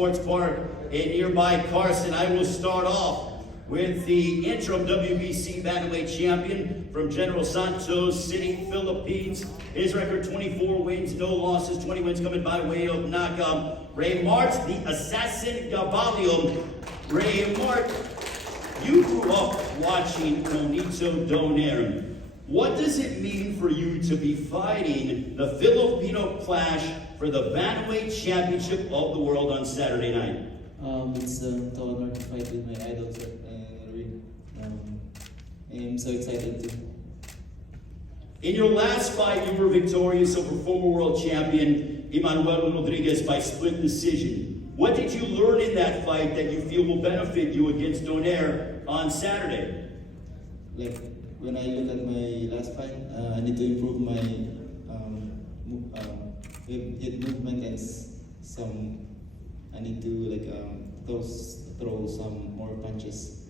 Sports Park in nearby Carson. I will start off with the interim WBC Bantamweight champion from General Santos City, Philippines. His record 24 wins, no losses, 20 wins coming by way of knockout. Reymart, the assassin Gaballo. Reymart, you grew up watching Nonito Donaire. What does it mean for you to be fighting the Filipino Clash for the Bantamweight Championship of the World on Saturday night? It's an honor to fight with my idols and ring. I'm so excited too. In your last fight, you were victorious over former world champion Emmanuel Rodriguez by split decision. What did you learn in that fight that you feel will benefit you against Donaire on Saturday? Like when I look at my last fight, I need to improve my hit movement and some. I need to throw some more punches.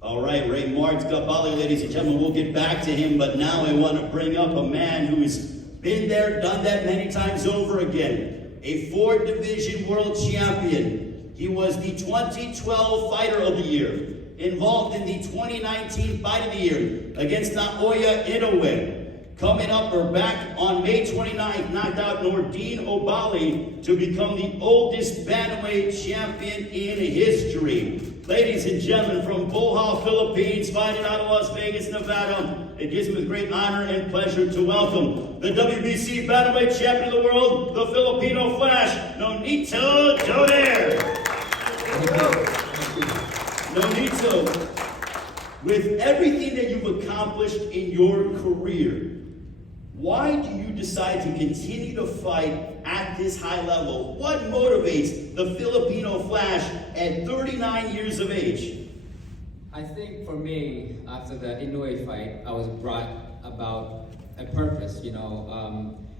All right, Reymart Gaballo, ladies and gentlemen, we'll get back to him, but now I want to bring up a man who has been there, done that many times over again. A 4-division world champion. He was the 2012 Fighter of the Year, involved in the 2019 Fight of the Year against Naoya Inoue. Coming up or back on May 29th, knocked out Nordine Obali to become the oldest Bantamweight champion in history. Ladies and gentlemen, from Bohol, Philippines, fighting out of Las Vegas, Nevada, it gives me great honor and pleasure to welcome the WBC Bantamweight champion of the world, the Filipino Flash, Nonito Donaire. Nonito, with everything that you've accomplished in your career, why do you decide to continue to fight at this high level? What motivates the Filipino Flash at 39 years of age? I think for me, after the Inoue fight, I was brought about a purpose.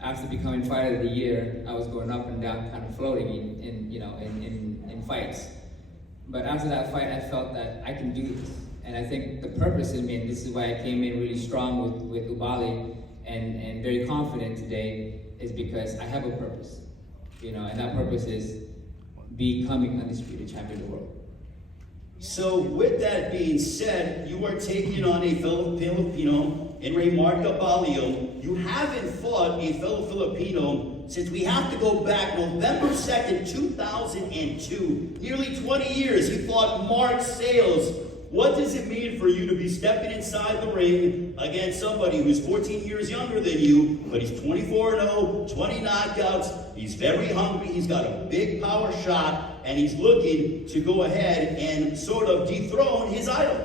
After becoming Fighter of the Year, I was going up and down, kind of floating in fights. But after that fight, I felt that I can do this, and I think the purpose in me, and this is why I came in really strong with Ubali. And very confident today is because I have a purpose, and that purpose is becoming undisputed champion of the world. So with that being said, you are taking on a fellow Filipino in Reymart Gaballo. You haven't fought a fellow Filipino since we have to go back November 2nd, 2002. Nearly 20 years, he fought Mark Sales. What does it mean for you to be stepping inside the ring against somebody who's 14 years younger than you, but he's 24-0, 20 knockouts, he's very hungry, he's got a big power shot, and he's looking to go ahead and sort of dethrone his idol?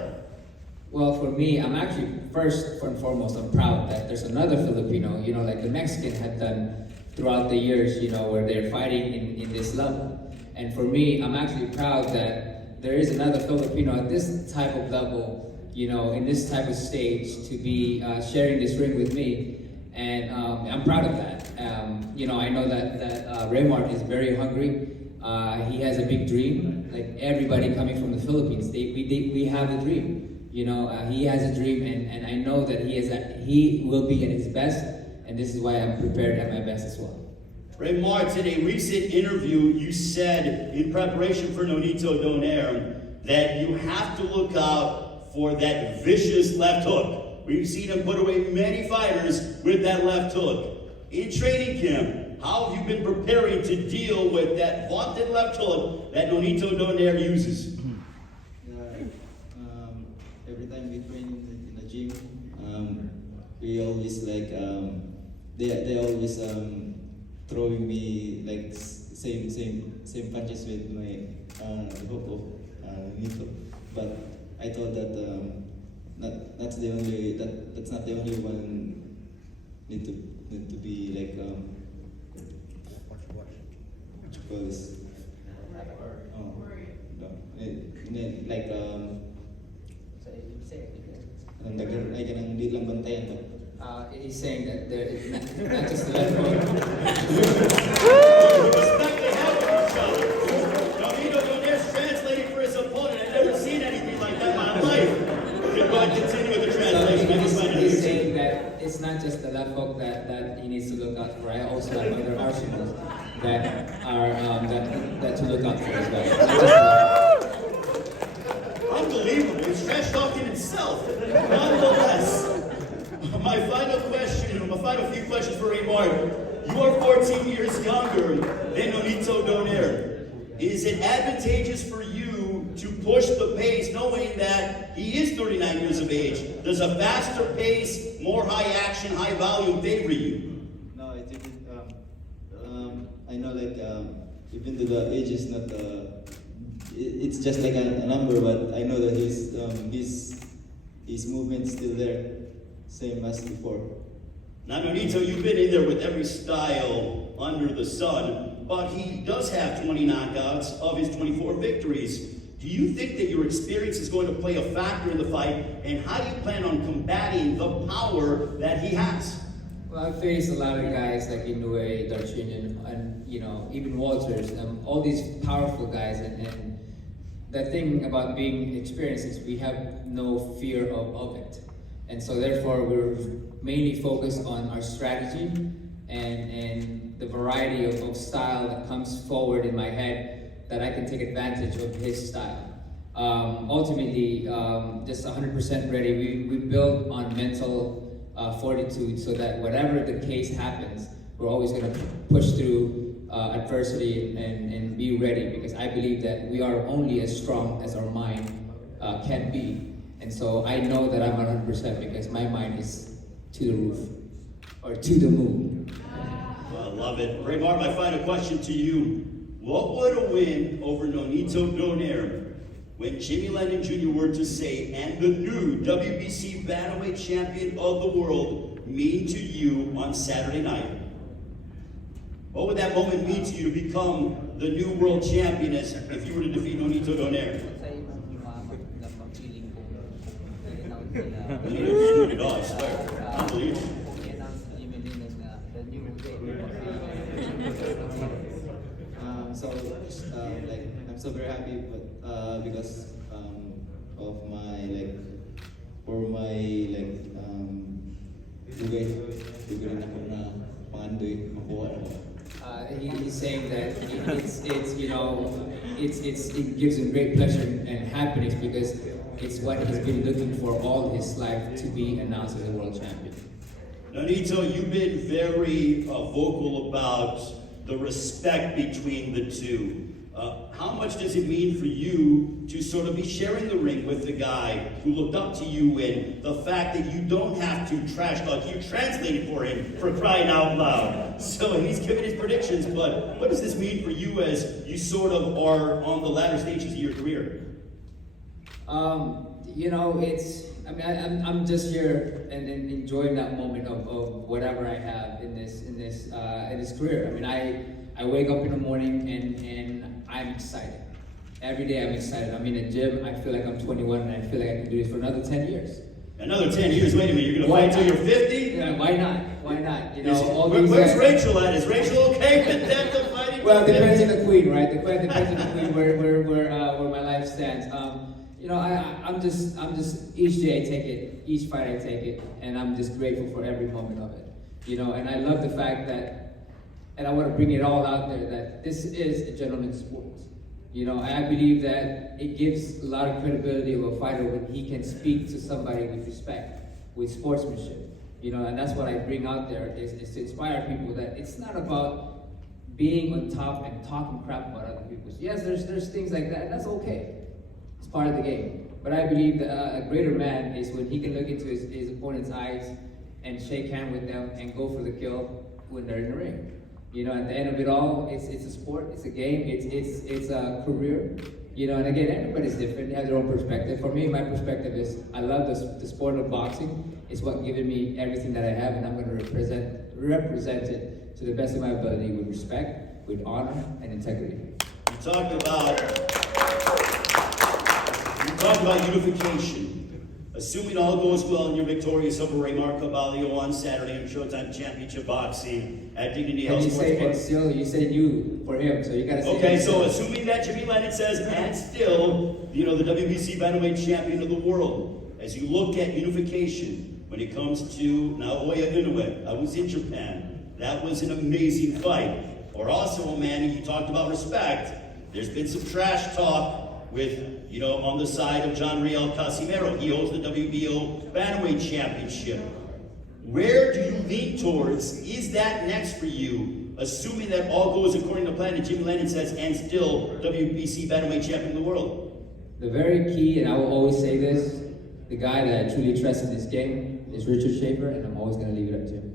Well, for me, I'm actually, first and foremost, I'm proud that there's another Filipino, like the Mexican had done throughout the years, where they're fighting in this level. And for me, I'm actually proud that there is another Filipino at this type of level, in this type of stage, to be sharing this ring with me, and I'm proud of that. I know that Reymart is very hungry. He has a big dream. Like everybody coming from the Philippines, we have a dream. He has a dream, and I know that he will be at his best, and this is why I'm prepared at my best as well. Reymart, in a recent interview, you said in preparation for Nonito Donaire that you have to look out for that vicious left hook. We've seen him put away many fighters with that left hook. In training camp, how have you been preparing to deal with that vaunted left hook that Nonito Donaire uses? Every time we train in the gym, we always they always throwing me like same punches with my hook of Nito. But I thought that that's not the only one need to be like what you call this? Hindi lang bantayan to. He's saying that there is not just the left hook. Respect the hell of each other. Nonito Donaire's translating for his opponent. I've never seen anything like that in my life. Go ahead, continue with the translation. He's saying that it's not just the left hook that he needs to look out for. I also have other arsenals that that to look out for as well. Unbelievable. It's trash talk in itself. Nonetheless, my final few questions for Reymart. You are 14 years younger than Nonito Donaire. Is it advantageous for you to push the pace knowing that he is 39 years of age? Does a faster pace, more high action, high volume favor you? No, I think I know like even though the age is not it's just like a number, but I know that his movement is still there, same as before. Now, Nonito, you've been in there with every style under the sun, but he does have 20 knockouts of his 24 victories. Do you think that your experience is going to play a factor in the fight, and how do you plan on combating the power that he has? Well, I've faced a lot of guys like Inoue, Darchinyan, and even Walters, all these powerful guys, and the thing about being experienced is we have no fear of it. And so therefore we're mainly focused on our strategy and the variety of style that comes forward in my head that I can take advantage of his style. Ultimately, just 100% ready. We build on mental fortitude so that whatever the case happens, we're always going to push through adversity and be ready, because I believe that we are only as strong as our mind can be. And so I know that I'm 100% because my mind is to the roof, or to the moon. I love it. Reymart, my final question to you. What would a win over Nonito Donaire, when Jimmy Lennon Jr. were to say, and the new WBC Bantamweight Champion of the world, mean to you on Saturday night? What would that moment mean to you to become the new world champion if you were to defeat Nonito Donaire? I swear. Unbelievable. I'm so very happy, but because of my dugay na ako na pangandoy makuha. He's saying that it gives him great pleasure and happiness because it's what he's been looking for all his life, to be announced as a world champion. Nonito, you've been very vocal about the respect between the two. How much does it mean for you to sort of be sharing the ring with the guy who looked up to you, and the fact that you don't have to trash talk, you translated for him, for crying out loud? So he's given his predictions, but what does this mean for you as you sort of are on the latter stages of your career? I'm just here and enjoying that moment of whatever I have in this career. I mean, I wake up in the morning and I'm excited. Every day I'm excited. I'm in the gym. I feel like I'm 21 and I feel like I can do this for another 10 years. Another 10 years? Wait a minute, you're going to fight till you're 50? Yeah, why not? Why not? Where's Rachel at? Is Rachel okay with them to fighting? Well, it depends on the queen, right? Depends on the queen where my life stands. I'm just each day I take it, each fight I take it, and I'm just grateful for every moment of it. And I love the fact that, and I want to bring it all out there, that this is a gentleman's sport. I believe that it gives a lot of credibility of a fighter when he can speak to somebody with respect, with sportsmanship. And that's what I bring out there, is to inspire people that it's not about being on top and talking crap about other people. Yes, there's things like that, and that's okay. It's part of the game. But I believe that a greater man is when he can look into his opponent's eyes and shake hands with them and go for the kill when they're in the ring. At the end of it all, it's a sport, it's a game, it's a career. And again, everybody's different, they have their own perspective. For me, my perspective is I love the sport of boxing. It's what given me everything that I have, and I'm going to represent it to the best of my ability, with respect, with honor, and integrity. You talked about unification. Assuming all goes well and you're victorious over Reymart Gaballo on Saturday in Showtime Championship Boxing at Dignity Health Sports Park. Still, you said you for him, so you gotta say. Okay, so assuming that Jimmy Lennon says, and still, the WBC Bantamweight Champion of the world, as you look at unification when it comes to Naoya Inoue, I was in Japan. That was an amazing fight. You're also a man, you talked about respect. There's been some trash talk with, on the side of John Riel Casimero. He holds the WBO Bantamweight Championship. Where do you lean towards? Is that next for you, assuming that all goes according to plan and Jimmy Lennon says, and still WBC Bantamweight Champion of the world? The very key, and I will always say this, the guy that I truly trust in this game is Richard Schaefer, and I'm always going to leave it up to him.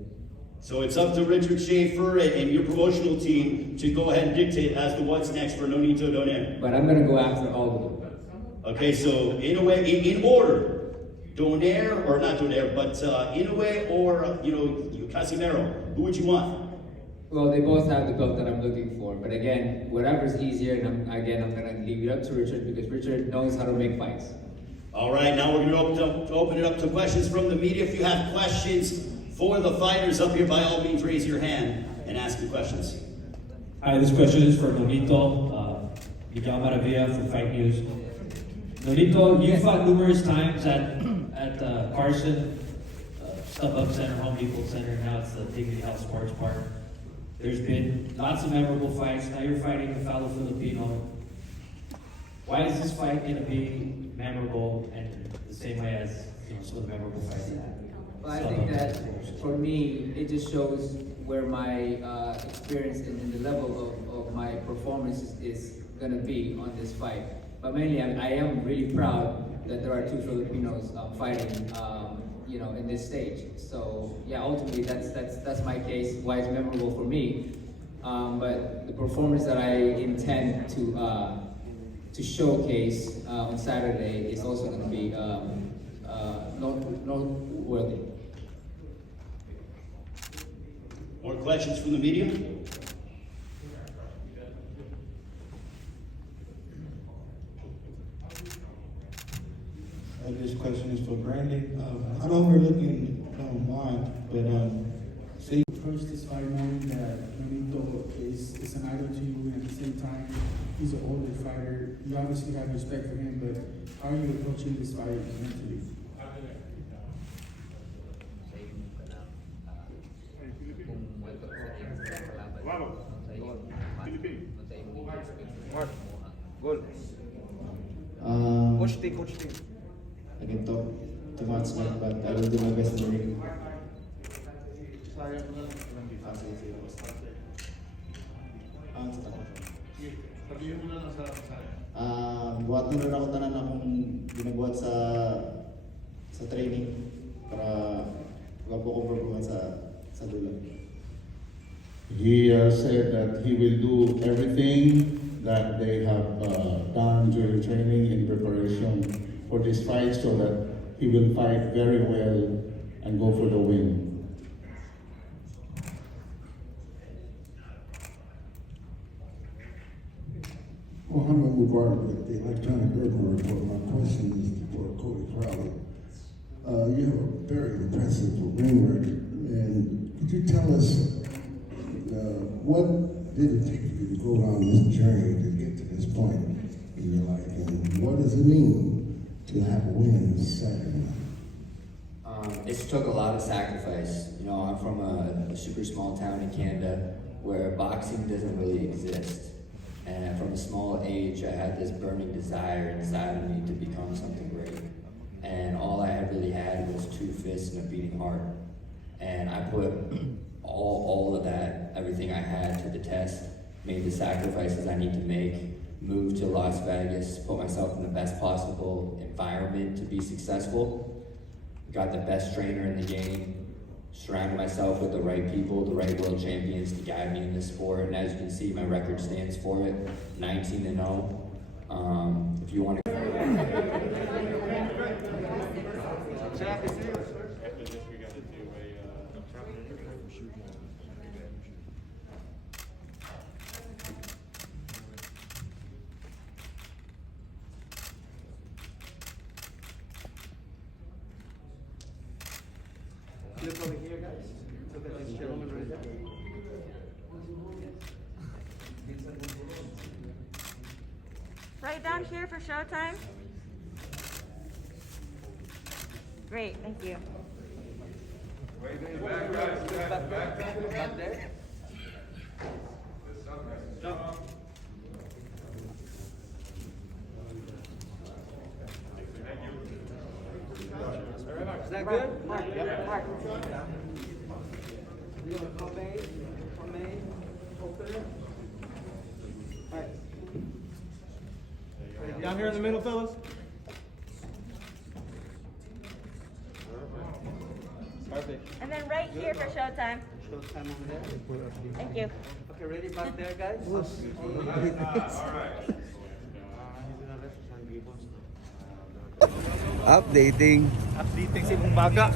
So it's up to Richard Schaefer and your promotional team to go ahead and dictate as to what's next for Nonito Donaire. But I'm going to go after all of them. Okay, so in a way, in order, Donaire, or not Donaire, but Inoue or, Casimero, who would you want? Well, they both have the belt that I'm looking for. But again, whatever's easier, and I'm going to leave it up to Richard because Richard knows how to make fights. All right, now we're going to open it up to questions from the media. If you have questions for the fighters up here, by all means, raise your hand and ask your questions. Hi, this question is for Nonito. Miguel Maravilla from Fight News. Nonito, you fought numerous times at Carson, StubHub Center, Home Depot Center, now it's the Dignity Health Sports Park. There's been lots of memorable fights. Now you're fighting a fellow Filipino. Why is this fight going to be memorable and the same way as some of the memorable fights you had? Well, I think that for me, it just shows where my experience and the level of my performance is going to be on this fight. But mainly, I am really proud that there are two Filipinos fighting, in this stage. So yeah, ultimately, that's my case. Why it's memorable for me. But the performance that I intend to showcase on Saturday is also going to be noteworthy. More questions from the media? This question is for Brandon. I know we're looking online, but say you approach this fight knowing that Nonito is an idol to you, and at the same time, he's an older fighter. You obviously have respect for him, but how are you approaching this fight mentally? I can talk too much, man, but I will do my best in the ring. Buhat na rin ako tanan akong ginagawa sa training para wag po akong performan sa dulo. he said that he will do everything that they have done during training in preparation for this fight so that he will fight very well and go for the win. Mohammed Mubarak with the Electronic Urban Report. My question is for Cody Crowley. You have a very impressive ring record, and could you tell us what did it take for you to go down this journey to get to this point in your life, and what does it mean to have a win Saturday night? It took a lot of sacrifice. I'm from a super small town in Canada where boxing doesn't really exist. And from a small age, I had this burning desire inside of me to become something great. And all I really had was two fists and a beating heart. And I put all of that, everything I had to the test, made the sacrifices I need to make, moved to Las Vegas, put myself in the best possible environment to be successful, got the best trainer in the game, surrounded myself with the right people, the right world champions to guide me in this sport. And as you can see, my record stands for it, 19-0. If you want to... Look over here, guys. Look at this gentleman right there. Right down here for showtime. Great, thank you. Back there. that good? Mark. Yep. Mark. You want to pomade, open it. All right. Down here in the middle, fellas. Perfect. And then right here for showtime. Showtime over there. Thank you. Okay, ready back there, guys? Updating. Updating si Bumbaga.